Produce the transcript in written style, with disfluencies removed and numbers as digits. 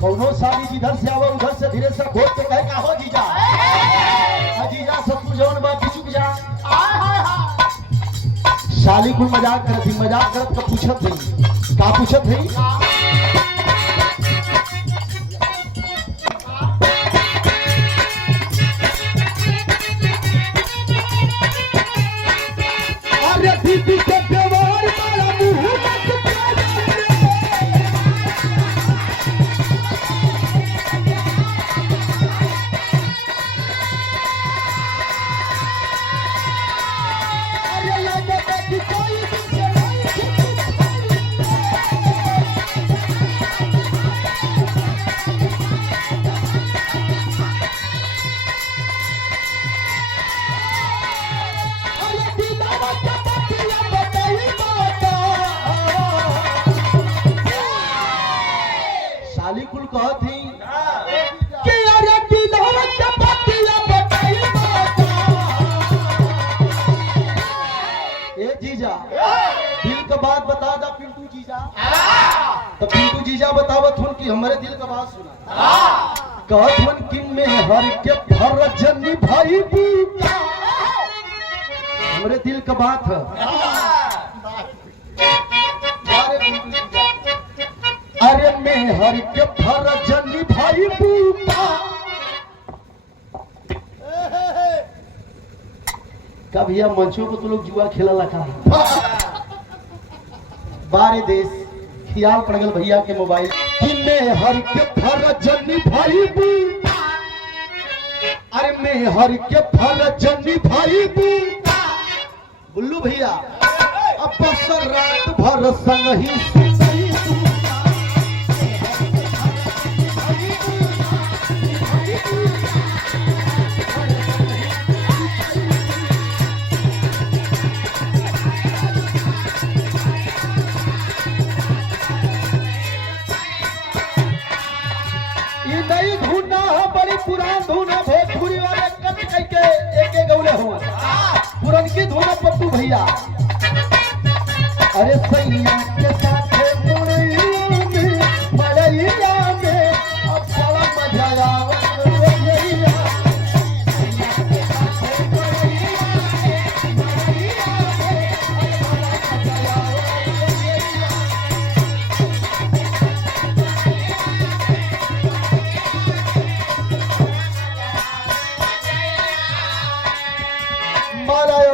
कौनो साली जिधर से आवे उधर से धीरे से घोट के कहे का हो जीजा जीजा ससुर जवन बा चुप जा साली कुल मजाक करत का पूछत है का पूछत है दीदी के व्यवहार वाला मुंह कुल कहत ही कि अरे दिलवा के बतिया बताई ए जीजा दिल का बात बता दा पिंटू जीजा तो पिंटू जीजा बतावत हुन कि हमारे दिल का बात सुना कहत हुन किन में हर के फर्ज निभाई बूता हमारे दिल का बात है अरे मैं हर के फर्ज निभाई बूता का भैया मंचों को तो लोग जुआ खेला लगा बारे देश ख्याल पड़ गल भैया के मोबाइल कि मैं हर के फर्ज निभाई बूता अरे मैं हर के फर्ज निभाई बूता बुल्लू भैया अब बसर रात भर संग ही पुरान धुन भोजपुरी वाले कट के एक गौले हुआ पुरनकी धुन पप्पू भैया अरे सैया